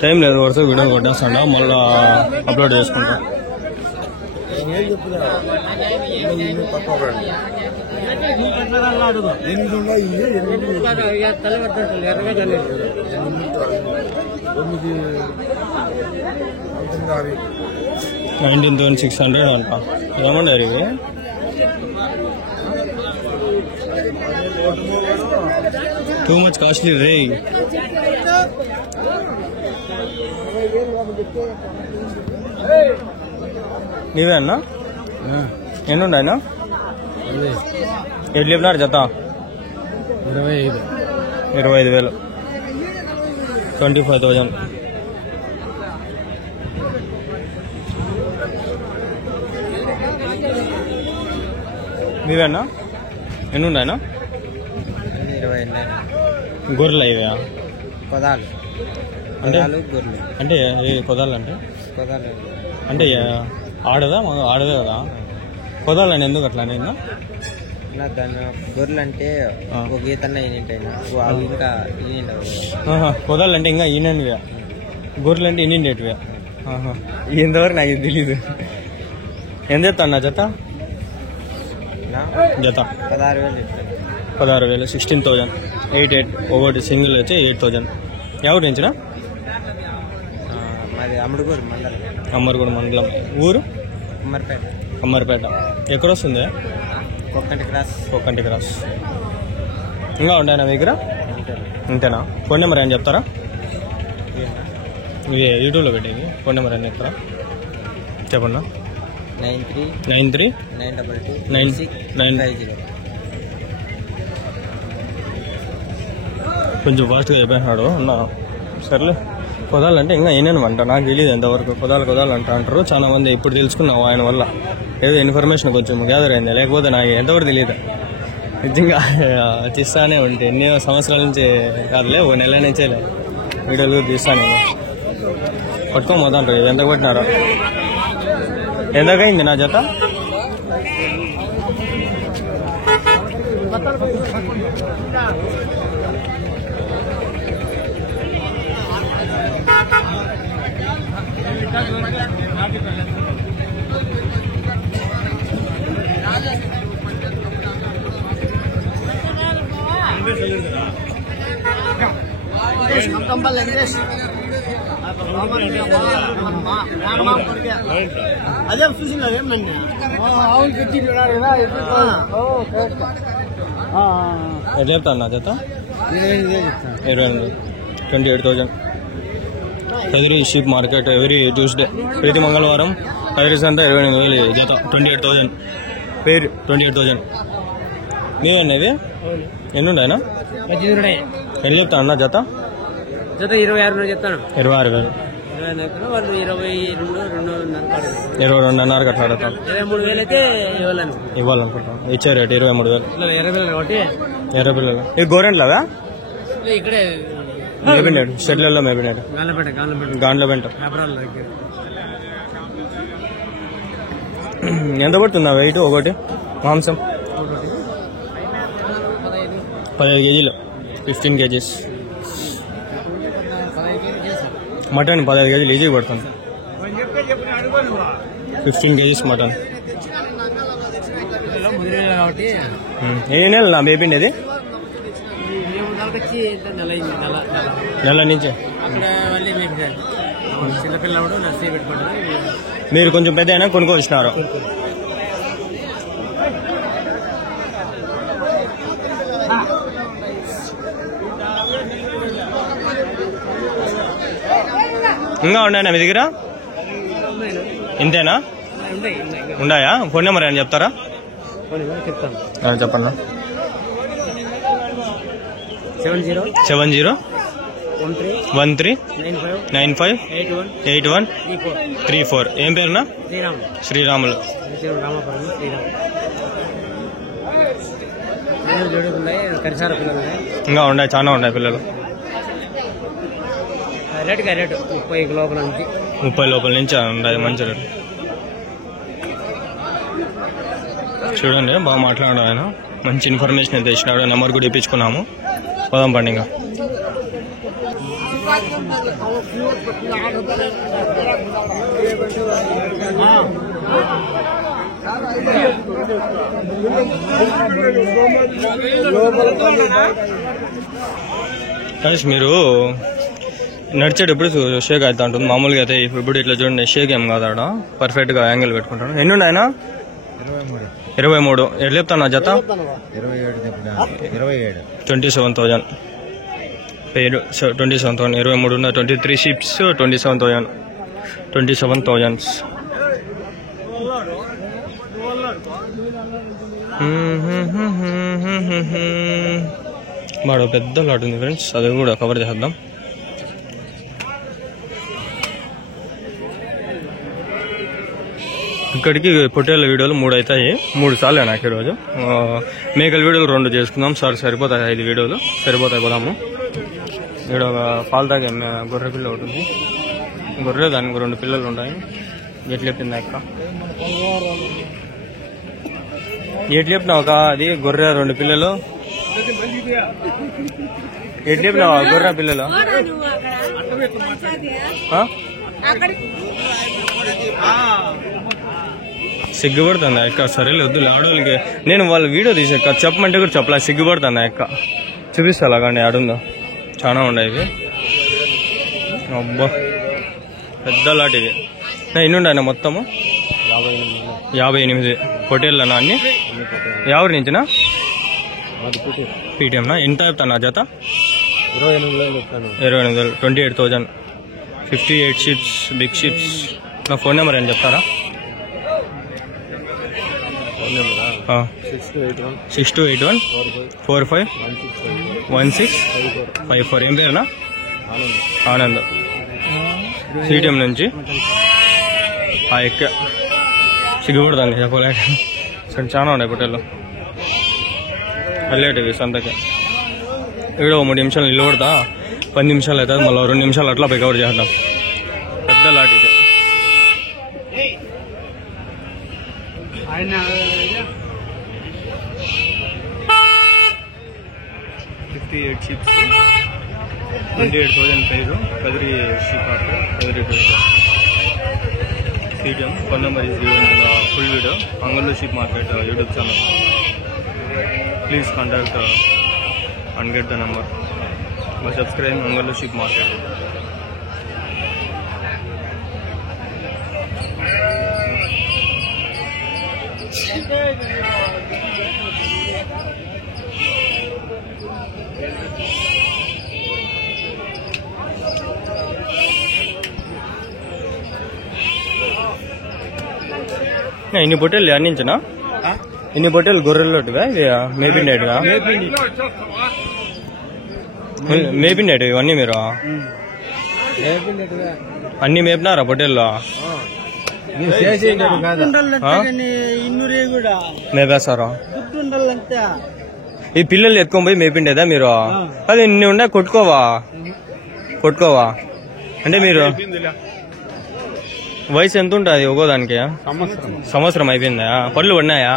Time లేదు, వరుస video కొట్టేస్తాను, మళ్ళీ అప్లోడ్ చేసుకుంటా. $19,600 అంట. ఏమన్నా ఇవి టూ మచ్ కాస్ట్లీ రే. నీవే అన్నా? ఎన్ని ఉన్నాయన్నా? ఎట్లు చెప్పినారు జత? 25,000. 25,000. నీవేనా? ఎన్ని ఉన్నాయన్నా? 20. గొర్రెలు ఇవా? కొదాలు గొర్రెలు అంటే కొదాలు అంటే ఆడదా కదా? కొదాలు అని ఎందుకు అట్లా నేను దాని గొర్రెలు అంటే ఒక గీతన్నా ఈనింటైనా ఇంకా కొదాలు అంటే ఇంకా ఈనండివా, గొర్రెలు అంటే ఈనిండేటివా? ఇంతవరకు నాకు ఇది తెలీదు. ఎంత చెప్తాను జత? 16,000. 16,000. 8 ఒకటి సింగిల్ వచ్చి 8,000. ఎవరు నుంచినా? మాది అమ్మడిగూరు మండలం. అమ్మడిగూరు మండలం. ఊరు? అమ్మరిపేట. ఎక్కడ వస్తుంది? కొక్కంటి క్రాస్. ఇంకా ఉంటాయన్నా మీ దగ్గర? అంతేనా? ఫోన్ నెంబర్ ఏం చెప్తారా? యూట్యూబ్లో పెట్టేది. ఫోన్ నెంబర్ ఏం చెప్తారా? చెప్పండి. 9392299650. కొంచెం ఫాస్ట్గా అయిపోయినాడు అన్న. సర్లే, కొదాలంటే ఇంకా ఏనేనమంట, నాకు తెలియదు ఎంతవరకు. కొదాలు అంటారు చాలా మంది. ఇప్పుడు తెలుసుకున్నావు ఆయన వల్ల, ఏదో ఇన్ఫర్మేషన్ కొంచెం గ్యాదర్ అయింది, లేకపోతే నాకు ఎంతవరకు తెలియదు. నిజంగా తీస్తానే ఉంటే ఎన్నో సంవత్సరాల నుంచి కాదులే, ఓ నెల నుంచే వీడియోలు తీస్తాను. పట్టుకోమోదంటారు. ఎంత కొట్టినారా? ఎంతకైంది నా జత? అదే చూసినారేమండి చెప్తాను నా జత 28,000. Kadiri sheep market every Tuesday, ప్రతి మంగళవారం కదిరి సంతా 28,000 జత. 28,000 పేరు. 28,000. నీవన్నవి ఎన్ని ఉన్నాయన్నా? ఎన్ని చెప్తాను అన్న జత? 26 చెప్తాను. 26,000. 22,500 అట్లా అడుగుతాం. 23,000 అయితే ఇవ్వాలనుకుంటాం. ఇచ్చే రేటు 23,000. ఎర్ర పిల్లలు ఇవి గోరెంట్లవా? ఇక్కడే మేపినాడు, షెడ్లలో మేపినాడు. గాండ్లపెంట. ఎంత పడుతుందా వెయిట్ ఒకటి మాంసం? 15 kgs. 15 kgs. Mutton 15 kgs easy పడుతుంది. 15 kgs మటన్. ఏ నెల నా మేపిండేది? నెల నుంచి. మీరు కొంచెం పెద్ద అయినా కొనుక్కొచ్చినారు. ఇంకా ఉన్నాయా మీ దగ్గర? ఇంతేనా? ఉన్నాయా? ఫోన్ నెంబర్ ఏమైనా చెప్తారా? చెప్పండి. 7013958134. ఏం పేరునా? శ్రీరాములు. ఇంకా ఉన్నాయి, చాలా ఉన్నాయి పిల్లలు. 30 లోపల నుంచి ఉన్నాయి. మంచి రేటు. చూడండి, బాగా మాట్లాడాడు ఆయన. మంచి ఇన్ఫర్మేషన్ అయితే ఇచ్చినాడు. నెంబర్ కూడా ఇప్పించుకున్నాము. పోదాం పండి ఇంకా. మీరు నడిచేటప్పుడు షేక్ అవుతా ఉంటుంది మామూలుగా. అయితే ఇప్పుడు ఇట్లా చూడండి, షేక్ ఏం కాదాడ, పర్ఫెక్ట్ గా యాంగిల్ పెట్టుకుంటాడు. ఎన్ని ఉన్నాయి ఆయన? 23. ఎట్లా చెప్తాను నా జత? 27,000 పేరు. 27,000. 23 ఉన్న 23 షిప్స్ 27,000. 27,000. మరో పెద్ద లాట్ ఉంది ఫ్రెండ్స్, అది కూడా కవర్ చేద్దాం. ఇక్కడికి పొట్టేళ్ళ వీడియోలు 3 అవుతాయి. 3 సార్లు నాకు ఈరోజు. మేకల వీడియోలు 2 చేసుకుందాం సార్, సరిపోతాయి 5 వీడియోలు సరిపోతాయి. పోదాము. ఇక్కడ ఒక పాలు తాగే గొర్రె పిల్ల ఒకటి ఉంది. గొర్రె దానికి 2 పిల్లలు ఉంటాయి. ఎట్లు చెప్పింది అక్క? ఎట్లు చెప్పినావు ఒక అది గొర్రె 2 పిల్లలు? ఎట్లు చెప్పినావా గొర్రె పిల్లలు? సిగ్గుపడుతుంది అక్క. సరేలే వద్దు ఆడవాళ్ళకి. నేను వాళ్ళ వీడియో తీసాక చెప్పమంటే కూడా చెప్పలే, సిగ్గుపడుతుంది అక్క. చూపిస్తా అలాగండి ఆడుందో, చాలా ఉండేవి. అబ్బా పెద్ద లాట్ ఇది. ఎన్ని ఉండాయన మొత్తము? 58 పొట్టేళ్ళనా అన్ని? ఎవరి నుంచినా? పీటీఎంనా? ఎంత చెప్తాను నా జత? 28,000. 28,000. 58 షిప్స్, బిగ్ షిప్స్. నా ఫోన్ నెంబర్ ఏం చెప్తారా? 6281 45 1654. ఏం పేరునా? ఆనంద్. సిటిఎం నుంచి. ఎక్క సిగ్గుపడతాను చెప్పలేక. చాలా ఉన్నాయి పొట్టేళ్ళు. వెళ్ళేటివి సంతకి. ఇక్కడ 3 నిమిషాలు నిలబడతా, 10 నిమిషాలు అవుతుంది. మళ్ళీ 2 నిమిషాలు అట్లా పోయి కవర్ చేద్దాం. పెద్ద లాట్ ఇది. 58 షిప్స్, 28,000 పేరు. Kadiri sheep order, Kadiri CTM. Phone number is given in the full video. Angallu sheep market YouTube channel. Please contact and get the number by subscribing Angallu Sheep Market. ఇన్ని పొట్టేళ్ళు అన్నించనా? ఇన్ని పొట్టేళ్ళు గొర్రెల్లోటివా? మేపిండేటివా? మేపిండేటివి ఇవన్నీ మీరు అన్ని మేపినారా పొట్టేళ్ళు? మేపేస్తారా? ఈ పిల్లలు ఎత్తుకొని పోయి మేపిండేదా మీరు? అది ఇన్ని ఉండే కొట్టుకోవా అంటే మీరు వయసు ఎంత ఉంటుంది ఒక్కోదానికి? సంవత్సరం అయిపోయిందా? పళ్ళు పడినాయా?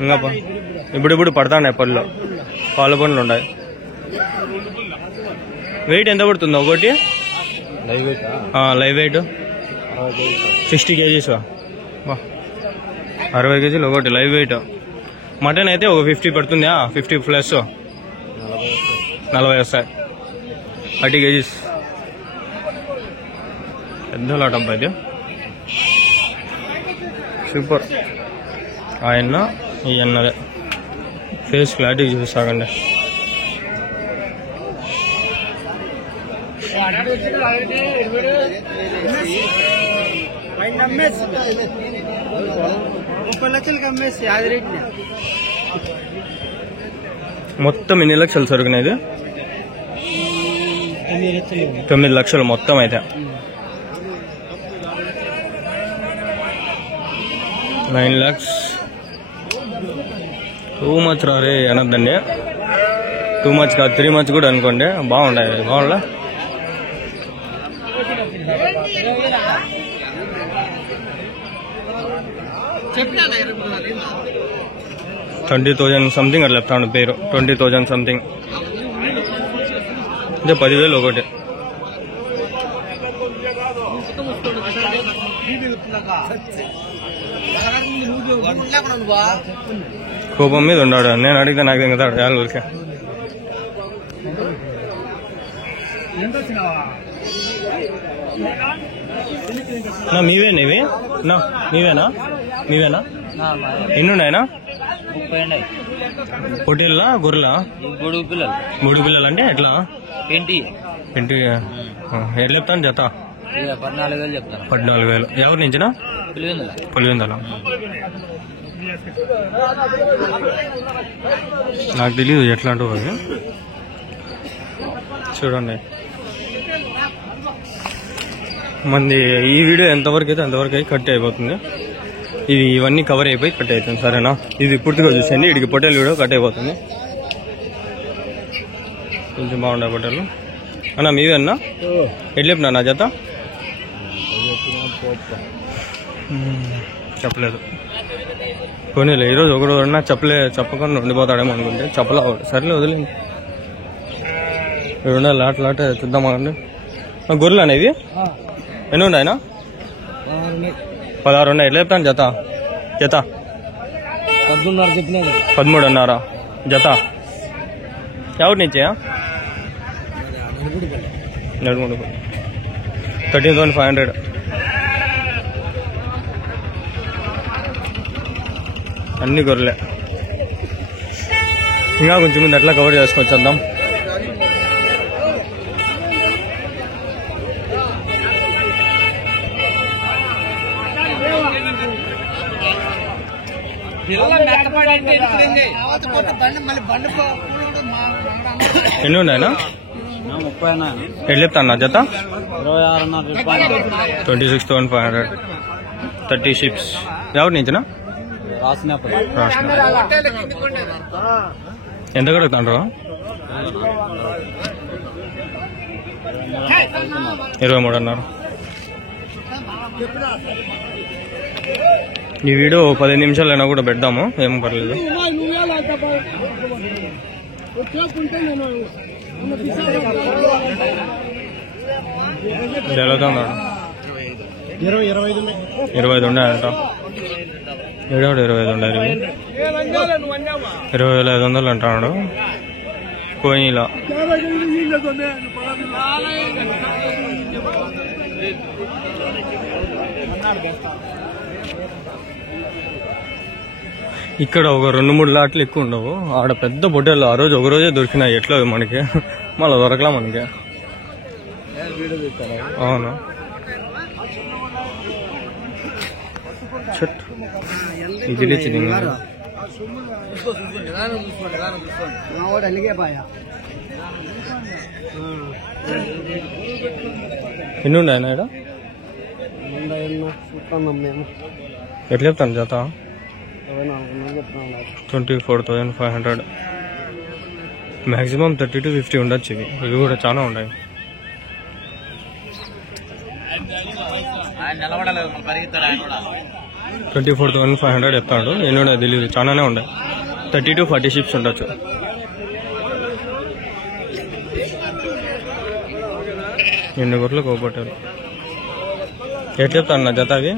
ఇంకా ఇప్పుడు పడతాయి పళ్ళు, పాల పనులు ఉన్నాయి. వెయిట్ ఎంత పడుతుంది ఒకటి? Live weight 60 kgs. 60 kgs ఒకటి లైవ్ వెయిట్. మటన్ అయితే ఒక 50 పడుతుందా? 50 ప్లస్ 40 వస్తాయి. 30 kgs. పెద్ద లాట్ అబ్బా ఇది. సూపర్. ఆయన ఈ అన్నదే ఫేస్ క్లారిటీ చూపిస్తాకండి. మొత్తం ఎన్ని లక్షలు సరుకునేది? 9 లక్షలు మొత్తం అయితే. 9 lakhs. టూ మచ్ రే అనద్దండి. టూ మచ్ కాదు, 3 months కూడా అనుకోండి. బాగుండే 20,000 సంథింగ్ అట్లా చెప్తాను పేరు. 20,000 సంథింగ్. అంటే 10,000 ఒకటి. కోపం మీద ఉన్నాడు. నేను అడిగితే నాకు దిగుతాడు ఊరికే. మీవేనా ఇవి? మీవేనా? ఎన్ని ఉన్నాయనా? 30 పొట్టేళ్ళ గొర్రెలా? 3 పిల్లలు. 3 పిల్లలు అంటే ఎట్లా? ఏంటి ఎట్లా చెప్తాను జత? 14,000 చెప్తాను. 14,000. ఎవరి నుంచినా? పులివెందుల. నాకు తెలీదు ఎట్లా అంటూ అవి. చూడండి మంది ఈ వీడియో ఎంతవరకు అయితే అంతవరకు అయితే కట్ అయిపోతుంది. ఇవన్నీ కవర్ అయిపోయి కట్ అవుతుంది. సరేనా? ఇది పూర్తిగా చూసేయండి. ఇడికి పొట్టేలు వీడియో కట్ అయిపోతుంది. కొంచెం బాగుండే పొట్టేలు అన్నా. మీవే అన్నా? ఎట్లా చెప్పినా నా జత? చెప్పలేదు. పోనీలే ఈరోజు ఒకడు అన్నా చెప్పకుండా ఉండిపోతాడేమో అనుకుంటే చెప్పలా. సరేలే వదిలేండి. ఇక్కడ ఉండాలి లాట చూద్దామండి. గొర్రెలు అనేవి ఎన్ని ఉన్నాయనా? 16 ఉన్నాయి. ఎట్లా చెప్తాను జత? 13,500 జత. ఎవరి నుంచా? 13,500. అన్ని గొర్రెలే. ఇంకా కొంచెం ముందు ఎట్లా కవర్ చేసుకొచ్చేద్దాం. ఎన్ని ఉన్నాయనా? 30. ఎట్లా చెప్తాను జత? 26,500. 26,500. 30 షిప్స్. ఎవరి నుంచినా? ఎంత కడుగుతాండ్రు? 23 అన్నారు. ఈ వీడియో 10 నిమిషాలైనా కూడా పెడదాము, ఏం పర్లేదు. జరుగుతున్నాడు 25 ఉన్నాయంట. 25 ఉండాలి. 20,500 అంటున్నాడు. కోయిలా ఇక్కడ ఒక 2-3 లాట్లు ఎక్కువ ఉండవు. ఆడ పెద్ద బొట్టెలు ఆ రోజు ఒకరోజే దొరికినాయి. ఎట్లా మనకి మళ్ళీ దొరకలా మనకి. అవును ఇది ఎన్ని ఉన్నాయన్నా ఇక్కడ? ఎట్లా చెప్తాను జత? 24,500. మ్యాక్సిమం 30 to 50 ఉండొచ్చు. ఇవి కూడా చాలా ఉన్నాయి. $24,500 చెప్తాడు. ఎన్ని ఉన్నాయి తెలియదు, చాలానే ఉన్నాయి. 30 to 40 షిప్స్ ఉండొచ్చు. ఎన్ని గొర్రెలు కోపట్టారు. ఎట్లా చెప్తాను నా జత? అవి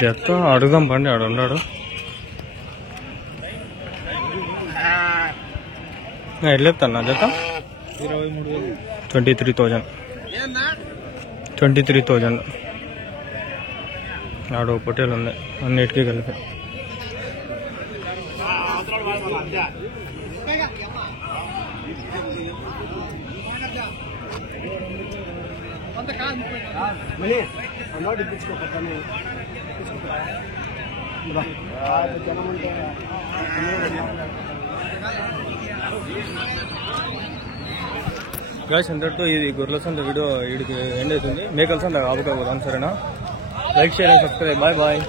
జత అడుగుదాం పండి. ఆడు ఉన్నాడు. ఎట్లా చెప్తాను జత? 23,000. 23,000. ఆడు పొట్టేలు ఉన్నాయి అన్నిటికీ కలిపి. గాయ్స్ ఇంతటితో ఇది గొర్రెల సంత వీడియో వీడికి ఎండ్ అవుతుంది. మేకల సంత ఆపుకోపోదాం, సరేనా? Like share and subscribe. Bye bye.